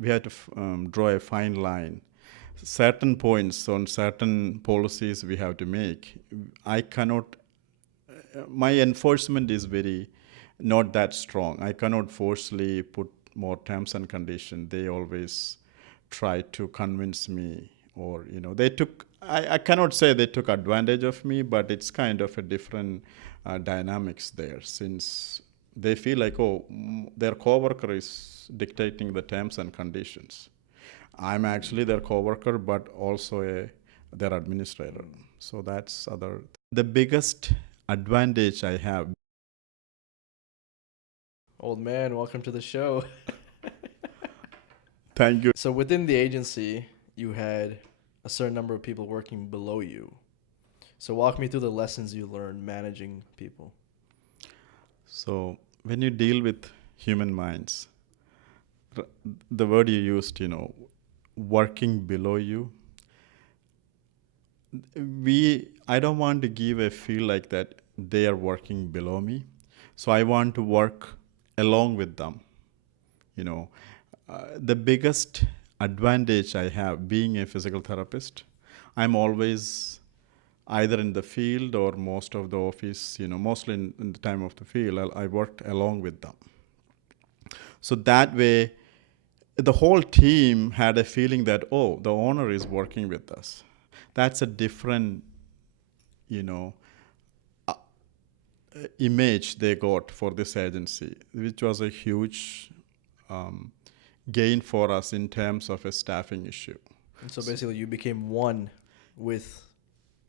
draw a fine line. Certain points on certain policies we have to make. I cannot. My enforcement is very not that strong. I cannot forcefully put more terms and conditions. They always try to convince me, or they took. I cannot say they took advantage of me, but it's kind of a different dynamics there, since they feel like, oh, their coworker is dictating the terms and conditions. I'm actually their coworker, but also their administrator. So that's other. The biggest advantage I have. Old man, welcome to the show. Thank you. So within the agency, you had a certain number of people working below you. So walk me through the lessons you learned managing people. So when you deal with human minds, the word you used, working below you, I don't want to give a feel like that they are working below me. So I want to work along with them. The biggest advantage I have being a physical therapist, I'm always either in the field or most of the office, mostly in the time of the field, I worked along with them. So that way, the whole team had a feeling that, oh, the owner is working with us. That's a different, uh, image they got for this agency, which was a huge gain for us in terms of a staffing issue. And so basically you became one with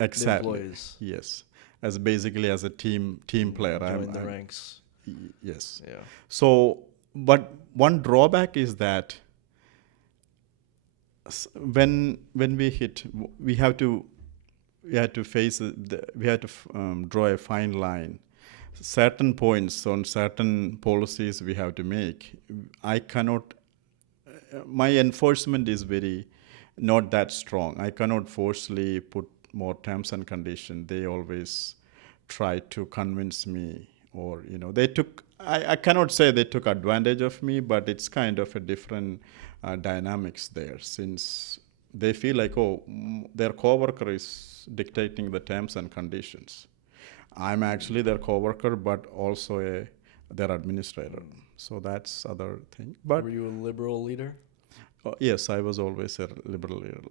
Exactly. the employees. Yes. As basically as a team player. Join the ranks. Yes. Yeah. So, but one drawback is that when we hit, we have to face we have to draw a fine line. Certain points on certain policies we have to make. I cannot. My enforcement is very not that strong. I cannot forcefully put more terms and conditions. They always try to convince me, or they took. I cannot say they took advantage of me, but it's kind of a different dynamics there, since they feel like, oh, their coworker is dictating the terms and conditions. I'm actually their coworker, but also their administrator. So that's other thing. But were you a liberal leader? yes, I was always a liberal leader.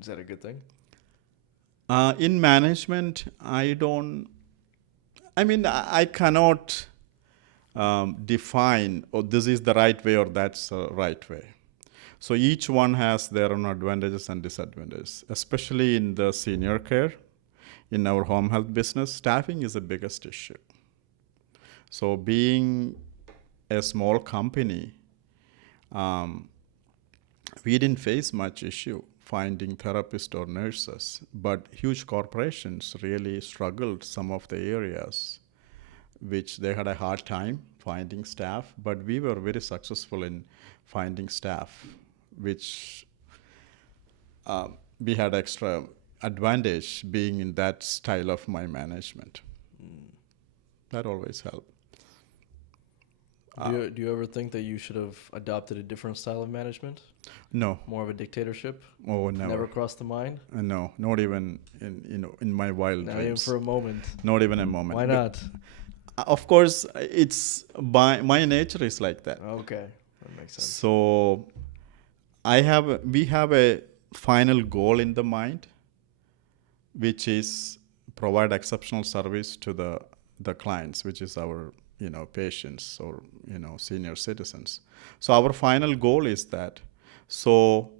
Is that a good thing? In management, I don't. I mean, I cannot define, oh, this is the right way or that's the right way. So each one has their own advantages and disadvantages, especially in the senior care. In our home health business, staffing is the biggest issue. So being a small company, we didn't face much issue finding therapists or nurses, but huge corporations really struggled some of the areas which they had a hard time finding staff, but we were very successful in finding staff, which we had extra advantage being in that style of my management. That always helped. Do you ever think that you should have adopted a different style of management? No. More of a dictatorship? Oh, never. Never crossed the mind? No, not even in my wild Not dreams. even for a moment. Not even a moment. Why not? Of course, it's my nature is like that. Okay, that makes sense. So we have a final goal in the mind, which is provide exceptional service to the clients, which is our patients or senior citizens. So our final goal is that. So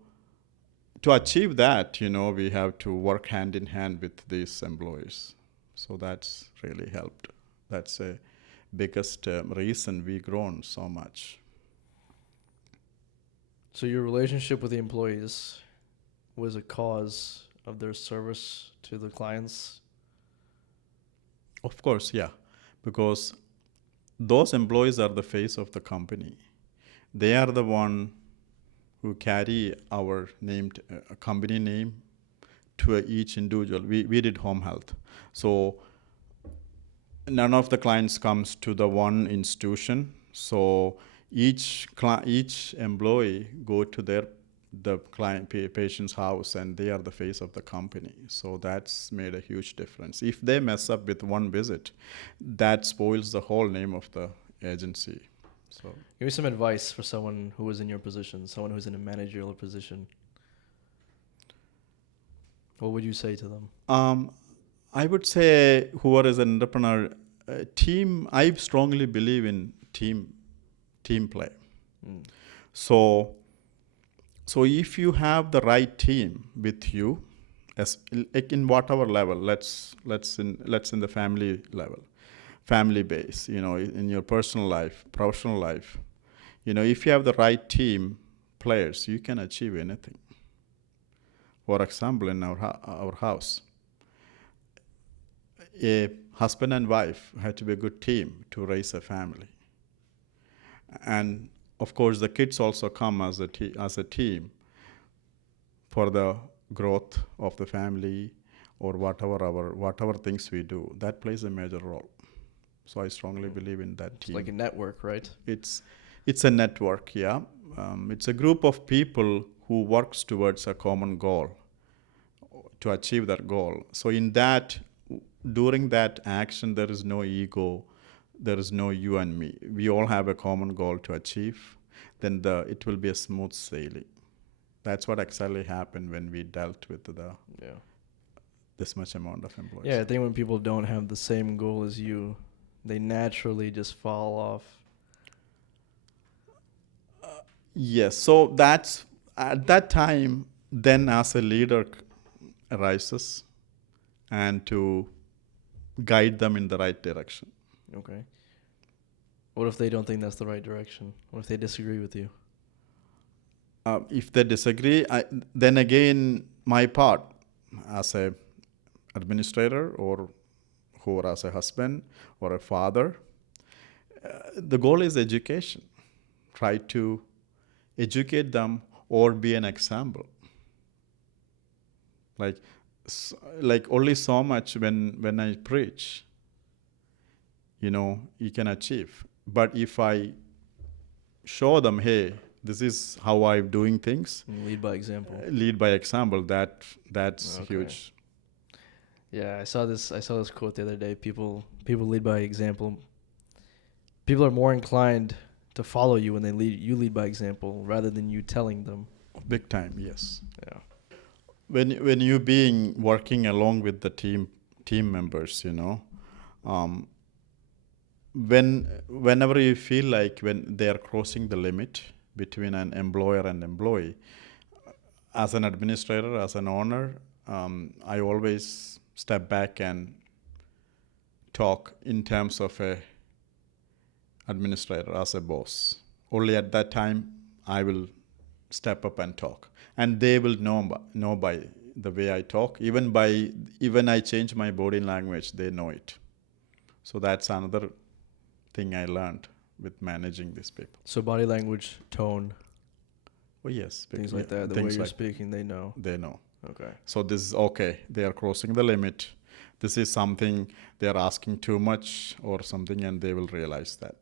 to achieve that, we have to work hand in hand with these employees. So that's really helped. That's a biggest reason we grown so much. So your relationship with the employees was a cause of their service to the clients? Of course, yeah, because those employees are the face of the company. They are the one who carry our named company name to each individual. We did home health. So none of the clients comes to the one institution. So each employee go to the patient's house, and they are the face of the company. So that's made a huge difference. If they mess up with one visit, that spoils the whole name of the agency. So Give me some advice for someone who was in your position, someone who's in a managerial position. What would you say to them? I would say, whoever is an entrepreneur, team. I strongly believe in team play. Mm. So if you have the right team with you, as like in whatever level, let's in the family level, family base, in your personal life, professional life, if you have the right team players, you can achieve anything. For example, in our house, a husband and wife had to be a good team to raise a family, and of course the kids also come as a team for the growth of the family, or whatever things we do. That plays a major role. So I strongly believe in that It's team. like a network, right? It's a network, yeah. It's a group of people who works towards a common goal to achieve that goal. So during that action, there is no ego, there is no you and me. We all have a common goal to achieve. Then it will be a smooth sailing. That's what actually happened when we dealt with this much amount of employees. Yeah, I think when people don't have the same goal as you, they naturally just fall off. Yes, so that's at that time, then as a leader arises, and to guide them in the right direction. Okay. What if they don't think that's the right direction? What if they disagree with you? If they disagree, then again, my part as a administrator, or as a husband or a father, the goal is education. Try to educate them or be an example. Like only so much when I preach, you can achieve. But if I show them, hey, this is how I'm doing things. Lead by example. Lead by example. That's Okay. huge. Yeah, I saw this quote the other day. People lead by example. People are more inclined to follow you when you lead by example rather than you telling them. Big time, yes. Yeah. When you working along with the team members, whenever you feel like when they are crossing the limit between an employer and employee, as an administrator, as an owner, I always step back and talk in terms of a administrator, as a boss. Only at that time I will step up and talk, and they will know by the way I talk. Even I change my body language, they know it. So that's another thing I learned with managing these people. So body language, tone. Oh yes, Things like that. The way you're speaking, they know. They know. Okay. So this is okay. They are crossing the limit. This is something they are asking too much or something, and they will realize that.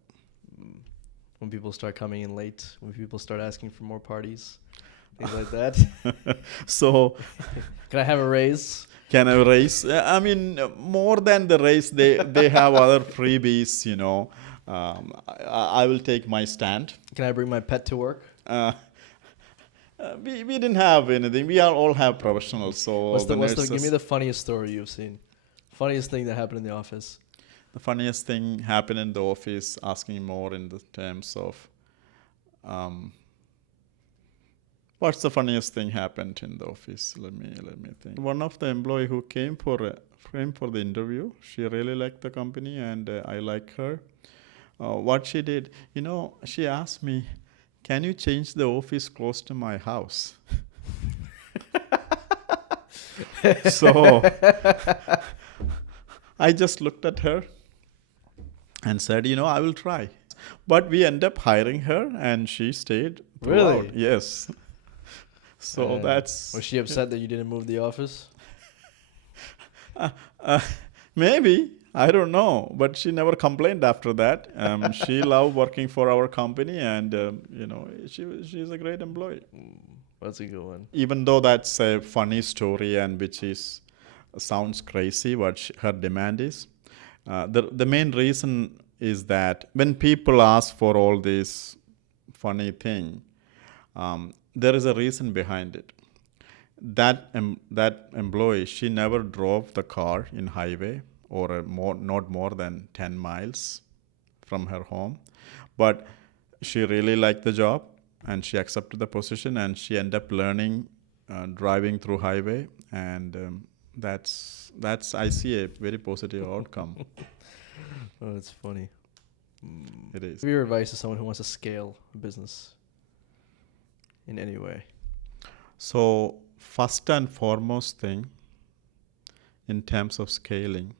When people start coming in late, when people start asking for more parties, things like that. So, can I have a raise? Can I raise? I mean, more than the raise, they have other freebies. I will take my stand. Can I bring my pet to work? We didn't have anything. We all have professionals. So give me the funniest story you've seen. Funniest thing that happened in the office. The funniest thing happened in the office, asking more in the terms of, what's the funniest thing happened in the office? Let me think. One of the employee who came for the interview, she really liked the company, and I like her. What she did, she asked me, "Can you change the office close to my house?" So I just looked at her and said, I will try. But we end up hiring her, and she stayed throughout. Really? Yes. So that's... Was she upset that you didn't move the office? Maybe. I don't know, but she never complained after that. She loved working for our company, and she's a great employee. That's a good one. Even though that's a funny story and which is sounds crazy, what her demand is. The main reason is that when people ask for all this funny thing, there is a reason behind it. That employee, she never drove the car in highway or not more than 10 miles from her home, but she really liked the job and she accepted the position and she ended up learning driving through highway, and that's I see a very positive outcome. Oh, that's funny. It is. Give your advice to someone who wants to scale a business in any way. So first and foremost thing in terms of scaling,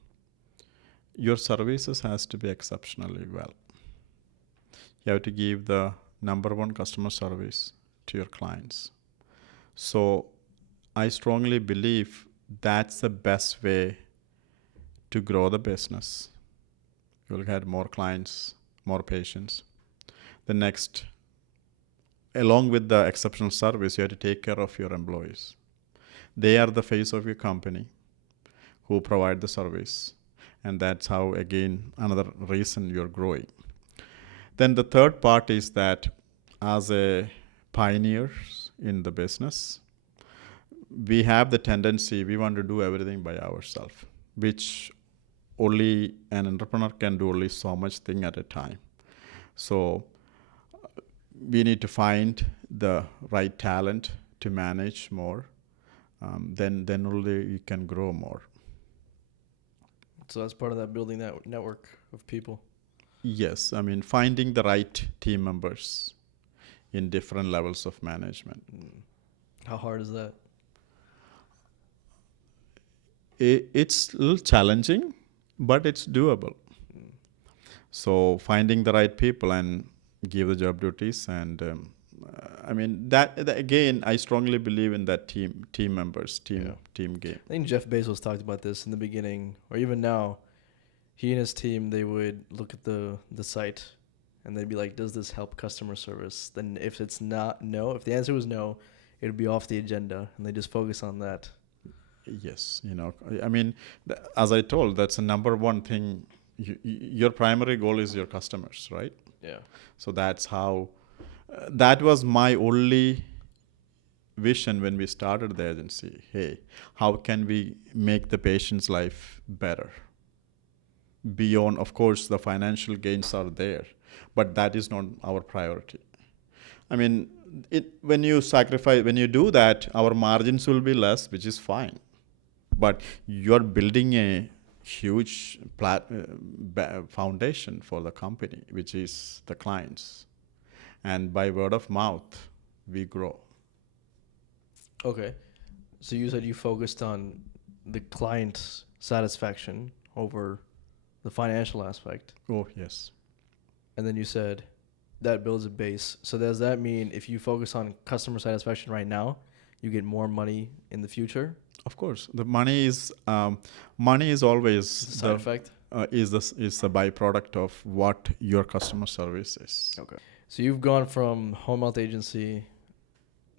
your services has to be exceptionally well. You have to give the number one customer service to your clients. So I strongly believe that's the best way to grow the business. You'll get more clients, more patients. The next, along with the exceptional service, you have to take care of your employees. They are the face of your company who provide the service. And that's how, again, another reason you're growing. Then the third part is that as a pioneers in the business, we have the tendency, we want to do everything by ourselves, which only an entrepreneur can do only so much thing at a time. So we need to find the right talent to manage more. Then only you can grow more. So that's part of that, building that network of people. Yes, I mean finding the right team members in different levels of management. How hard is that? It's a little challenging, but it's doable. So finding the right people and give the job duties, and I mean that again, I strongly believe in that team members, team game. I think Jeff Bezos talked about this in the beginning, or even now. He and his team, they would look at the site, and they'd be like, "Does this help customer service?" Then if it's not no, if the answer was no, it would be off the agenda, and they just focus on that. Yes, I mean, as I told, that's the number one thing. Your primary goal is your customers, right? Yeah. So that's how. That was my only vision when we started the agency. Hey, how can we make the patient's life better? Beyond, of course, the financial gains are there, but that is not our priority. I mean, when you do that, our margins will be less, which is fine. But you're building a huge foundation for the company, which is the clients. And by word of mouth, we grow. Okay. So you said you focused on the client's satisfaction over the financial aspect. Oh, yes. And then you said that builds a base. So does that mean if you focus on customer satisfaction right now, you get more money in the future? Of course, the money is always Side effect. Is the byproduct of what your customer service is. Okay. So you've gone from home health agency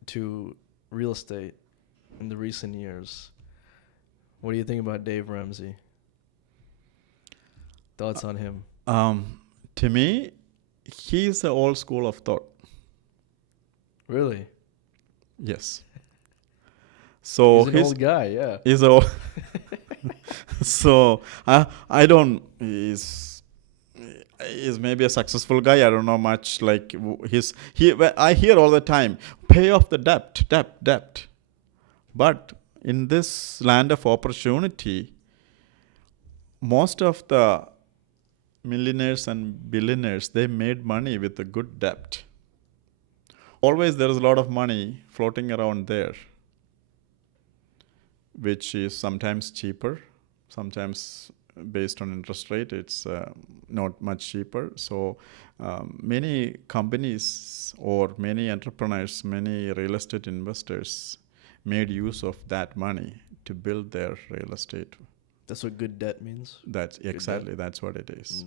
to real estate in the recent years. What do you think about Dave Ramsey? Thoughts on him? To me, he's the old school of thought. Really? Yes. So he's an old guy, yeah. He's a so I don't. He's maybe a successful guy. I don't know much. Like I hear all the time, pay off the debt. But in this land of opportunity, most of the millionaires and billionaires, they made money with a good debt. Always there is a lot of money floating around there, which is sometimes cheaper, sometimes based on interest rate, it's not much cheaper. So many companies or many entrepreneurs, many real estate investors made use of that money to build their real estate That's what good debt means. That's Good exactly, debt. that's what it is.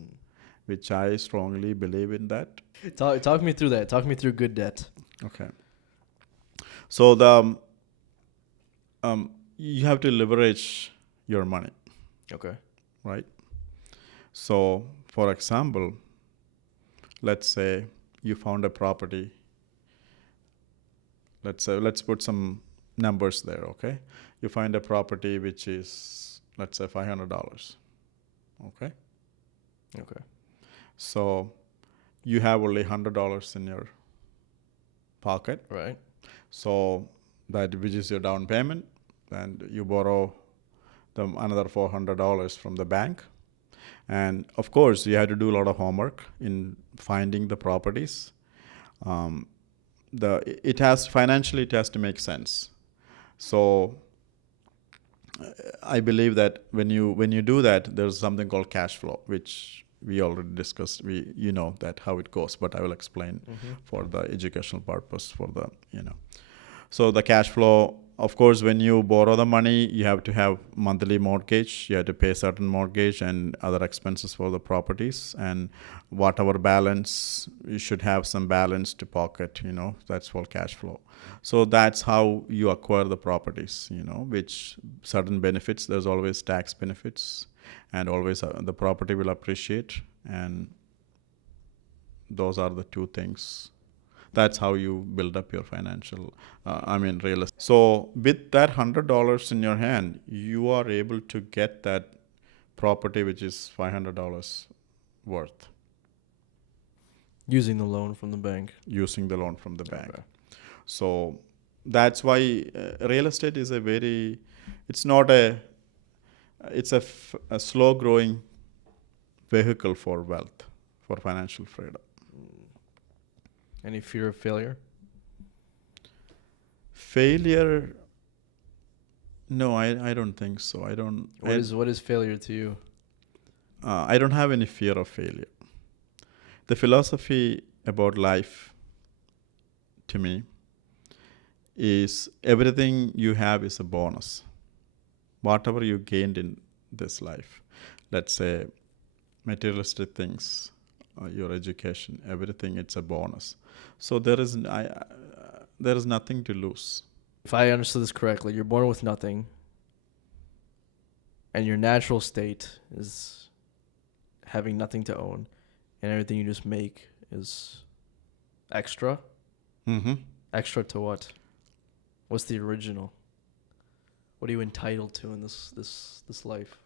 Which I strongly believe in that. Talk me through that. Talk me through good debt. Okay. So you have to leverage your money, Okay. right? So, for example, let's say you found a property. Let's put some numbers there, okay? You find a property which is, let's say, $500, okay? Okay. So you have only $100 in your pocket. Right. So that which is your down payment, and you borrow another $400 from the bank. And of course, you have to do a lot of homework in finding the properties. It has financially, it has to make sense. So I believe that when you do that, there's something called cash flow, which we already discussed. You know that how it goes, but I will explain for the educational purpose for the So the cash flow, of course, when you borrow the money, you have to have monthly mortgage. You have to pay certain mortgage and other expenses for the properties, and whatever balance, you should have some balance to pocket. That's called cash flow. So that's how you acquire the properties. Which certain benefits. There's always tax benefits, and always the property will appreciate, and those are the two things. That's how you build up your financial, real estate. So with that $100 in your hand, you are able to get that property which is $500 worth. Using the loan from the bank. Using the loan from the bank. Okay. So that's why real estate is it's a slow growing vehicle for wealth, for financial freedom. Any fear of failure? Failure? No, I don't think so. I don't. What is failure to you? I don't have any fear of failure. The philosophy about life, to me, is everything you have is a bonus. Whatever you gained in this life, let's say materialistic things, your education, everything, it's a bonus. So there is nothing to lose. If I understood this correctly, you're born with nothing, and your natural state is having nothing to own, and everything you just make is extra. Mm-hmm. Extra to what? What's the original? What are you entitled to in this life?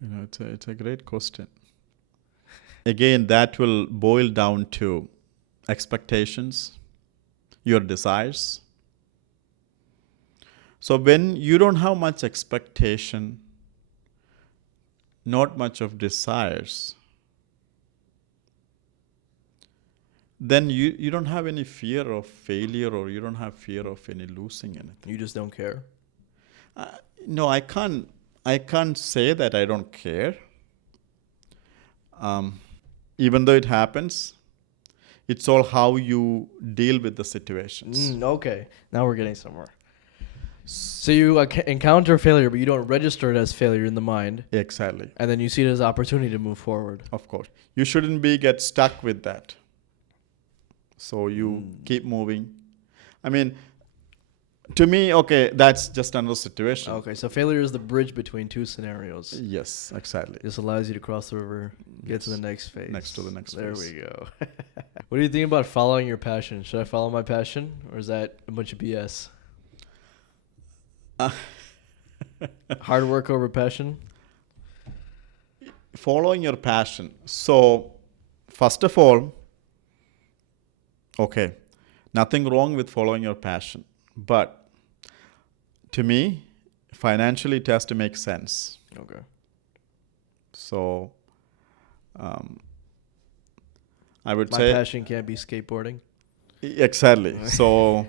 It's a great question. Again, that will boil down to expectations, your desires. So when you don't have much expectation, not much of desires, then you don't have any fear of failure, or you don't have fear of any losing anything. You just don't care? No, I can't say that I don't care. Even though it happens, it's all how you deal with the situations. Okay, now we're getting somewhere. So you encounter failure, but you don't register it as failure in the mind. Exactly. And then you see it as opportunity to move forward. Of course. You shouldn't get stuck with that. So you keep moving. To me, okay, that's just another situation. Okay, so failure is the bridge between two scenarios. Yes, exactly. This allows you to cross the river, get to the next phase. Next to the next there phase. There we go. What do you think about following your passion? Should I follow my passion, or is that a bunch of BS? Hard work over passion? Following your passion. So, first of all, okay, nothing wrong with following your passion. But to me, financially, it has to make sense. Okay. So, I would say... My passion can't be skateboarding? Exactly. So,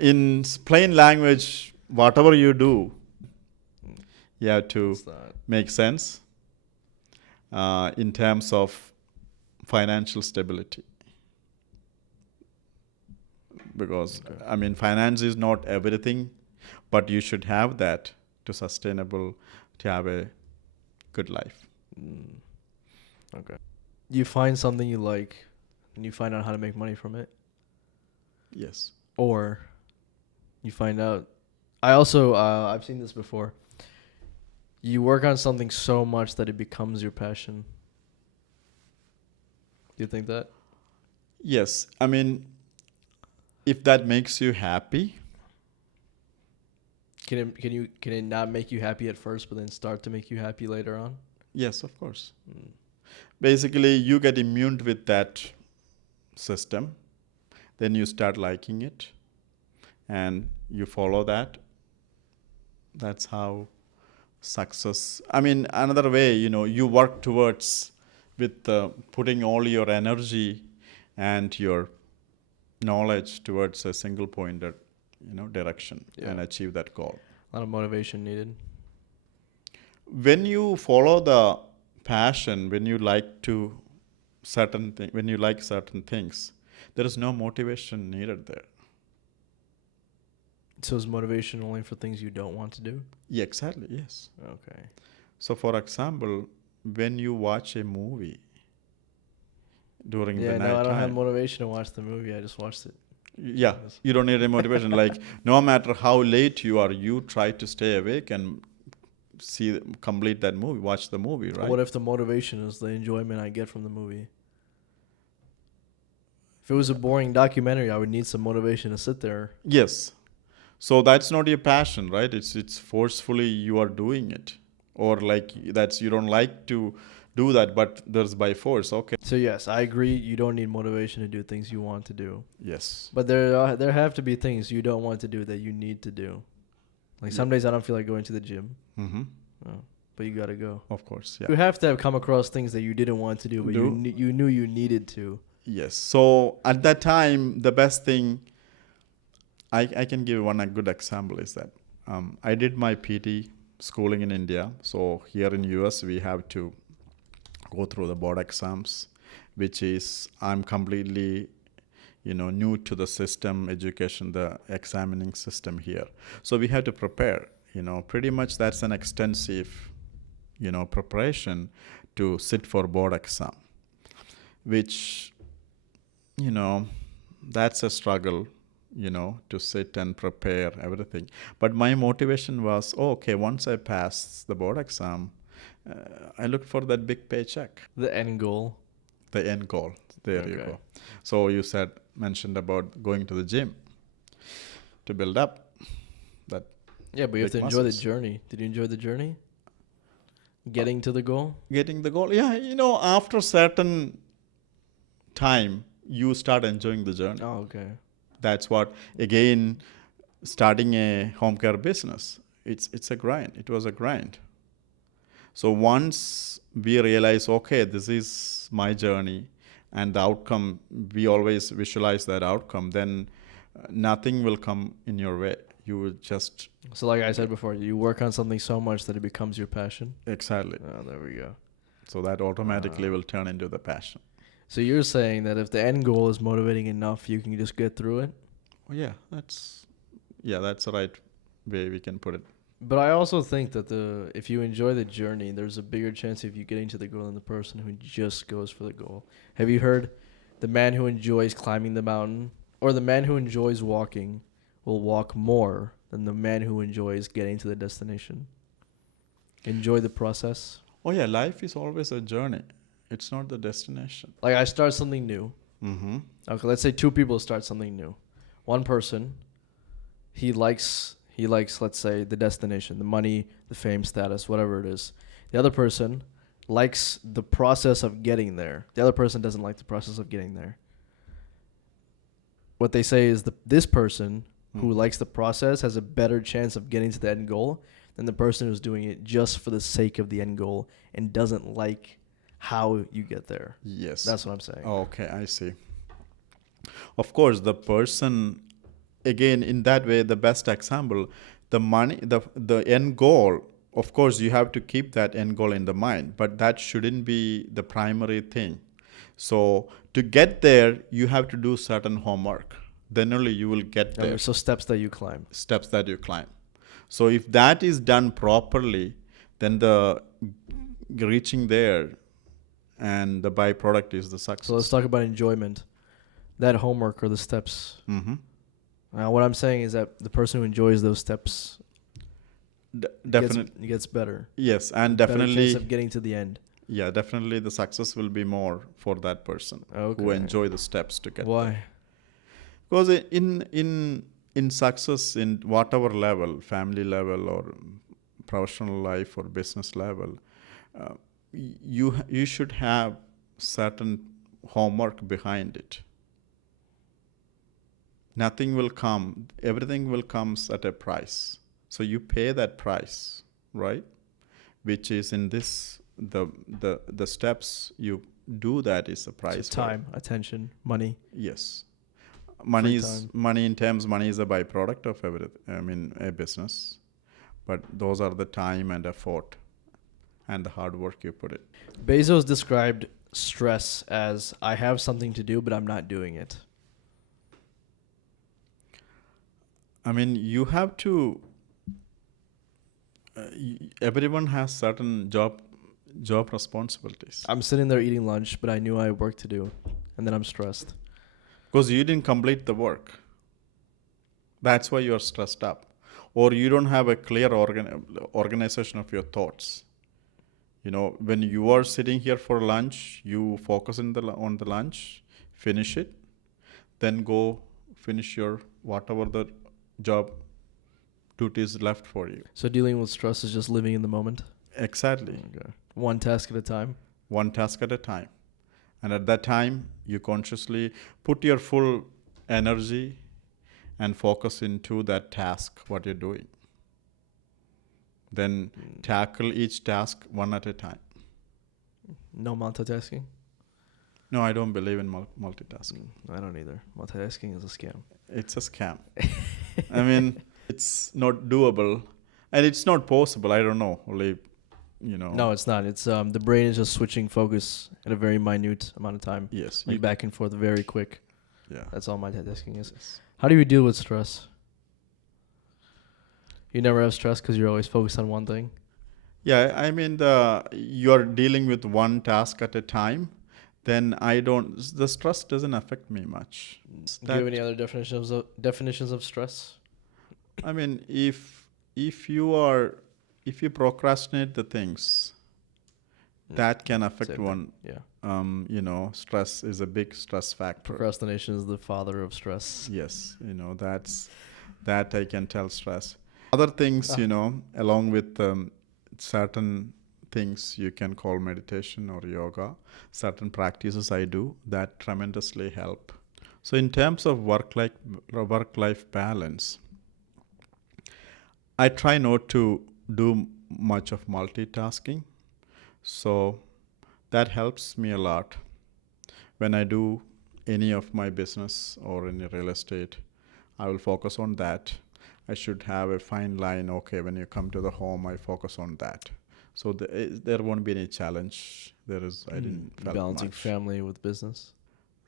in plain language, whatever you do, you have to make sense in terms of financial stability. Because, finance is not everything, but you should have that to sustainable to have a good life. Mm. Okay. You find something you like, and you find out how to make money from it, Yes. or you find out. I also I've seen this before. You work on something so much that it becomes your passion. Do you think that? Yes. I mean, if that makes you happy, Can it not make you happy at first, but then start to make you happy later on? yes, of course. Mm. Basically, you get immune with that system, then you start liking it, and you follow that. That's how success. I mean, another way, you work towards with putting all your energy and your knowledge towards a single pointed, direction and Yeah. achieve that goal. A lot of motivation needed. When you follow the passion, when you like certain things, there is no motivation needed there. So is motivation only for things you don't want to do? Yeah, exactly. Yes. Okay. So, for example, when you watch a movie during the Yeah, night no, I don't have time, motivation to watch the movie. I just watched it. yeah, you don't need a motivation. Like, no matter how late you are, you try to stay awake and complete that movie, watch the movie, right? What if the motivation is the enjoyment I get from the movie? If it was a boring documentary, I would need some motivation to sit there. Yes. So that's not your passion, right? It's forcefully you are doing it, or like that's you don't like to do that, but there's by force. Okay. So yes, I agree. You don't need motivation to do things you want to do, Yes. but there have to be things you don't want to do that you need to do. Like some days I don't feel like going to the gym, Mm-hmm. but you gotta go. Of course. Yeah. You have to have come across things that you didn't want to do, but Do? you knew you needed to. Yes. So at that time, the best thing I can give a good example is that I did my PT schooling in India. So here in US, we have to go through the board exams, which is I'm completely new to the system, education, the examining system here. So we have to prepare. Pretty much that's an extensive preparation to sit for board exam, which that's a struggle, to sit and prepare everything. But my motivation was, okay, once I pass the board exam, I look for that big paycheck, The end goal. the end goal. There you Okay. go. So you mentioned about going to the gym to build up that. Yeah, but you have to Big enjoy the muscles. journey. Did you enjoy the journey? Getting to the goal? Getting the goal. Yeah, after certain time, you start enjoying the journey. Oh, okay. That's what, again, starting a home care business, it's a grind. It was a grind. So once we realize, okay, this is my journey, and the outcome, we always visualize that outcome, then nothing will come in your way. You will just. So like I said before, you work on something so much that it becomes your passion. Exactly. Oh, there we go. So that automatically will turn into the passion. So you're saying that if the end goal is motivating enough, you can just get through it? Oh, yeah, that's the right way we can put it. But I also think that if you enjoy the journey, there's a bigger chance of you getting to the goal than the person who just goes for the goal. Have you heard the man who enjoys climbing the mountain or the man who enjoys walking will walk more than the man who enjoys getting to the destination? Enjoy the process. Oh, yeah, life is always a journey. It's not the destination. Like I start something new. Mm-hmm. Okay, let's say two people start something new. One person, he likes, let's say, the destination, the money, the fame, status, whatever it is. The other person likes the process of getting there. The other person doesn't like the process of getting there. What they say is this person who likes the process has a better chance of getting to the end goal than the person who's doing it just for the sake of the end goal and doesn't like how you get there. Yes. That's what I'm saying. Okay, I see. Of course, the person, again, in that way, the best example, the money, the end goal, of course, you have to keep that end goal in the mind, but that shouldn't be the primary thing. So to get there, you have to do certain homework. Then only you will get there. So steps that you climb. Steps that you climb. So if that is done properly, then the reaching there and the byproduct is the success. So let's talk about enjoyment. That homework or the steps. Mm-hmm. Now, what I'm saying is that the person who enjoys those steps Definitely. gets better. Yes, and Better chance definitely, of getting to the end. yeah, definitely the success will be more for that person who Okay. enjoy the steps to get there. Why? Because in success in whatever level, family level or professional life or business level, uh, you should have certain homework behind it. Nothing will come. Everything will comes at a price. So you pay that price, right? Which is in this the steps you do that is a price. So time, attention, money. Yes. Free time. Money is a byproduct of everything. I mean, a business, but those are the time and effort and the hard work you put it. Bezos described stress as I have something to do, but I'm not doing it. I mean, you have to. Everyone has certain job responsibilities. I'm sitting there eating lunch, but I knew I had work to do, and then I'm stressed. Because you didn't complete the work. That's why you're stressed up. Or you don't have a clear organization of your thoughts. You know, when you are sitting here for lunch, you focus on the lunch, finish it, then go finish your whatever the job duties left for you. So dealing with stress is just living in the moment. Exactly. Okay. One task at a time. One task at a time. And at that time, you consciously put your full energy and focus into that task, what you're doing. Then tackle each task one at a time. No multitasking. No, I don't believe in multitasking. I don't either. Multitasking is a scam. It's a scam. I mean, it's not doable and it's not possible. I don't know. Only, you know. No, it's not. It's the brain is just switching focus in a very minute amount of time. Yes. Like back and forth, very quick. Yeah. That's all multitasking is. How do you deal with stress? You never have stress because you're always focused on one thing. Yeah, I mean, you're dealing with one task at a time. Then the stress doesn't affect me much. Do you have any other definitions of stress? I mean, if you procrastinate the things, that can affect Same one. thing. Yeah. You know, stress is a big stress factor. Procrastination is the father of stress. Yes, you know, that I can tell stress. Other things, you know, along with certain things you can call meditation or yoga, certain practices I do that tremendously help. So in terms of work-life balance, I try not to do much of multitasking. So that helps me a lot. When I do any of my business or any real estate, I will focus on that. I should have a fine line. Okay, when you come to the home, I focus on that. So there won't be any challenge. I didn't felt balancing much. family with business.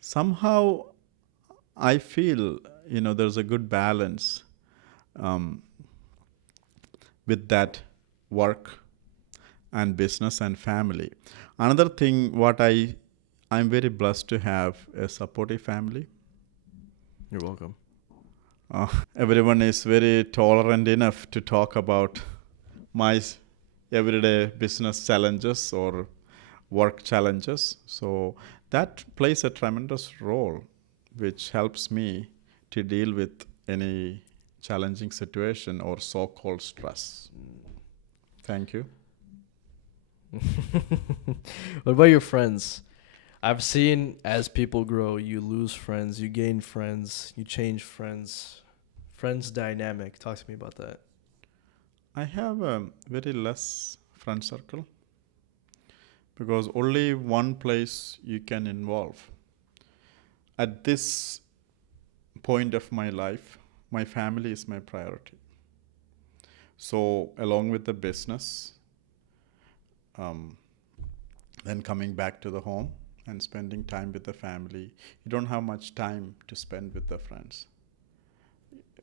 Somehow, I feel there's a good balance with that work and business and family. Another thing, I'm very blessed to have a supportive family. You're welcome. Everyone is very tolerant enough to talk about my everyday business challenges or work challenges. So that plays a tremendous role, which helps me to deal with any challenging situation or so-called stress. Thank you. What about your friends? I've seen as people grow, you lose friends, you gain friends, you change friends. Friends dynamic. Talk to me about that. I have a very less friend circle because only one place you can involve. At this point of my life, my family is my priority. So along with the business, then coming back to the home and spending time with the family, you don't have much time to spend with the friends.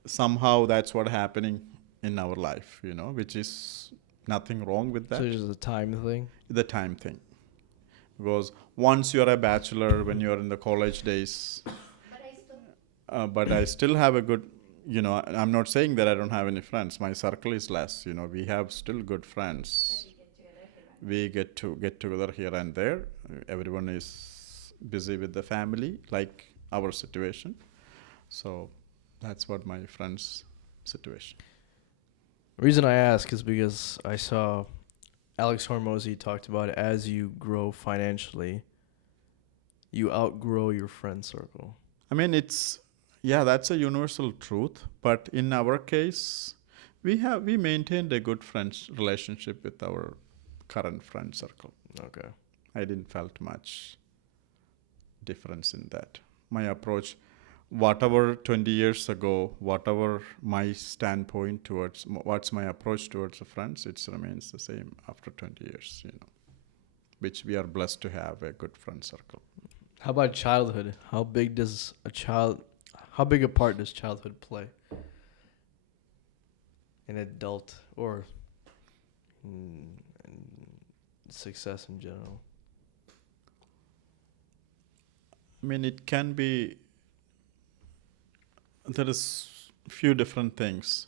Somehow that's what's happening in our life, which is Nothing wrong with that. So it's just a time thing. The time thing. Because once you're a bachelor, when you're in the college days, but I still have a good, I'm not saying that I don't have any friends. My circle is less. We have still good friends. We get together here and there. Everyone is busy with the family, like our situation. So that's what my friends' situation. The reason I ask is because I saw Alex Hormozy talked about it, as you grow financially, you outgrow your friend circle. I mean, that's a universal truth. But in our case, we maintained a good friends relationship with our current friend circle. Okay. I didn't felt much difference in that. My approach, whatever 20 years ago, whatever my standpoint towards, what's my approach towards the friends, it remains the same after 20 years, which we are blessed to have a good friend circle. How about childhood? How big a part does childhood play in adult or in success in general? I mean, it can be, there is few different things.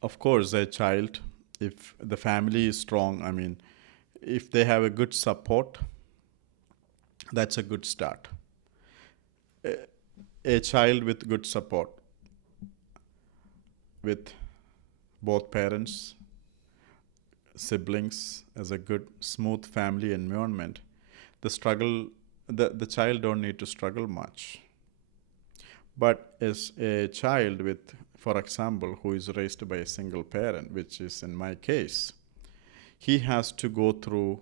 Of course, a child, if the family is strong, I mean, if they have a good support, that's a good start. A child with good support, with both parents, siblings, as a good, smooth family environment, the child don't need to struggle much. But as a child with, for example, who is raised by a single parent, which is in my case, he has to go through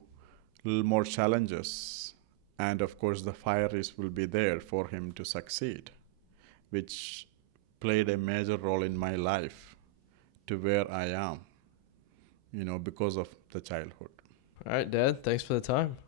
a little more challenges. And of course, the fire will be there for him to succeed, which played a major role in my life to where I am, because of the childhood. All right, Dad. Thanks for the time.